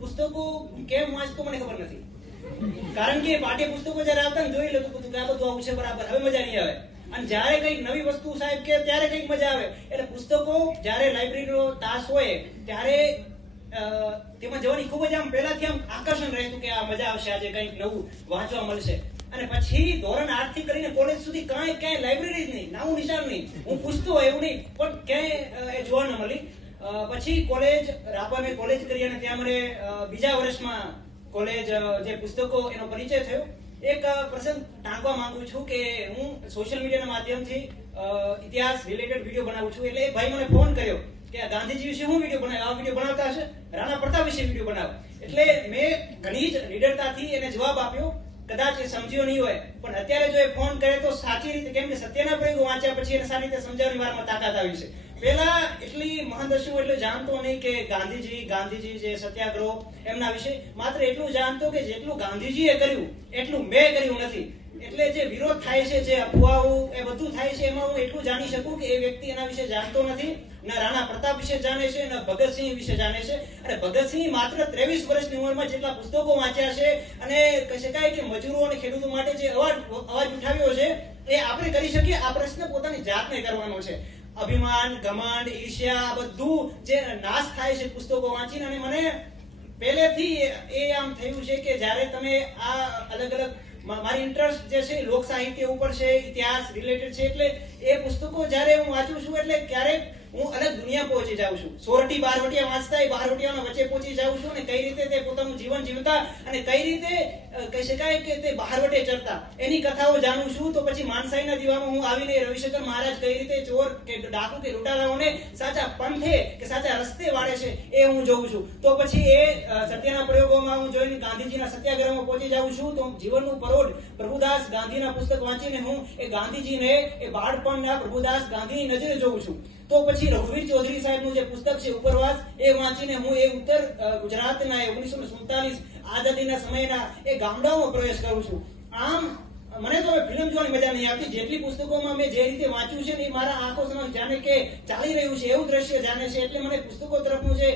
પુસ્તકો કેમ વાંચતો મને ખબર નથી, કારણ કે પાઠ્ય પુસ્તકો જયારે આવતા ને જોઈ લેતું બધું કે આ બધું આવું છે બરાબર, હવે મજા નહીં આવે. અને જયારે કઈક નવી વસ્તુ સાહેબ કે ત્યારે કઈક મજા આવે. એટલે પુસ્તકો જયારે લાઇબ્રેરીનો તાસ હોય ત્યારે તેમાં જવાની ખૂબ જ આમ પહેલાથી આમ આકર્ષણ રહેતું કે આ મજા આવશે, આજે કઈક નવું વાંચવા મળશે. અને પછી ધોરણ 8 થી કરીને કોલેજ સુધી ક્યાંય લાઇબ્રેરી જ નહીં, નામું નિશાન નહીં. હું પૂછતો હોય એવું નહીં, પણ ક્યાંય એ જોવા ન મળી. પછી કોલેજ રાપર કોલેજ કરી અને ત્યાં મને બીજા વર્ષમાં કોલેજ જે પુસ્તકો એનો પરિચય થયો. એક પ્રસંગ ટાંકવા માંગુ છું કે હું સોશિયલ મીડિયાના માધ્યમથી ઇતિહાસ રિલેટેડ વિડીયો બનાવું છું. એટલે એક ભાઈ મને ફોન કર્યો કે આ ગાંધીજી વિશે હું વિડીયો બનાવ્યો, આ વિડીયો બનાવતા હશે, રાણા પ્રતાપ વિશે વિડીયો બનાવો. એટલે મેં ઘણી જ નિડરતાથી એને જવાબ આપ્યો. કદાચ એ સમજ્યો નહીં હોય, પણ અત્યારે જો એ ફોન કરે તો સાચી રીતે, કેમ કે સત્યના પ્રયોગો વાંચ્યા પછી એને સારી રીતે સમજાવવાની વારમાં તાકાત આવી છે. પેલા એટલી મહાદર્શીઓ એટલે જાણતો નહીં કે ગાંધીજી જે સત્યાગ્રહ એમના વિશે માત્ર એટલું જાણતો કે જેટલું ગાંધીજીએ કર્યું એટલું મેં કર્યું નથી. એટલે જે વિરોધ થાય છે, જે અફવાઓ એ બધું થાય છે, એમાં હું એટલું જાણી શકું કે એ વ્યક્તિ એના વિશે જાણતો નથી. ના રાણા પ્રતાપ વિશે જાણે છે, ના ભગતસિંહ વિશે જાણે છે. અને ભગતસિંહ માત્ર 23 વર્ષની ઉંમરમાં જેટલા પુસ્તકો વાંચ્યા છે અને કહી શકાય કે મજૂરો અને ખેડૂતો માટે જે અવાજ ઉઠાવ્યો છે એ આપણે કરી શકીએ. આ પ્રશ્ન પોતાની જાતને કરવાનો છે. અભિમાન, ઘમંડ, ઈર્ષ્યા બધું જે નાશ થાય છે પુસ્તકો વાંચીને. અને મને પહેલેથી એ આમ થયું છે કે જ્યારે તમે આ અલગ અલગ મારી ઇન્ટરેસ્ટ જે છે લોક સાહિત્ય ઉપર છે, ઇતિહાસ રિલેટેડ છે. એટલે એ પુસ્તકો જ્યારે હું વાંચું છું એટલે ક્યારેક હું અલગ દુનિયા પહોંચી જાઉં છું. સોરઠી બહારવટિયા વાંચતા એ બહારવટિયાના વચ્ચે પહોંચી જાઉં છું અને કઈ રીતે તે પોતાનું જીવન જીવતા અને કઈ રીતે કહી શકાય કે તે બહારવટે ચડતા એની કથાઓ જાણું છું. તો પછી માનસાઈના દીવામાં હું આવીને રવિશંકર મહારાજ કઈ રીતે ચોર કે ડાકુ કે લૂંટારાઓને સાચા પંથે કે સાચા રસ્તે વાળે છે એ હું જોઉં છું. તો પછી એ સત્યના પ્રયોગોમાં હું જોઈને ગાંધીજીના સત્યાગ્રહમાં પહોંચી જાઉં છું. તો જીવનનું પરોઢ પ્રભુદાસ ગાંધીના પુસ્તક વાંચીને હું એ ગાંધીજીને એ બાળપણના પ્રભુદાસ ગાંધીની નજરે જોઉં છું. તો પછી રઘુવીર ચૌધરી સાહેબનું જે પુસ્તક છે ઉપરવાસ, એ વાંચીને હું એ ઉત્તર ગુજરાતના 1947 આઝાદીના સમયના એ ગામડાઓમાં પ્રવેશ કરું છું. આમ મને તો ફિલ્મ જોવાની મજા નહીં આવતી. જેટલી પુસ્તકોમાં મેં જે રીતે વાંચ્યું છે ને એ મારા આંખો સમક્ષ જાણે કે ચાલી રહ્યું છે એવું દ્રશ્ય જાણે છે. એટલે મને પુસ્તકો તરફનું જે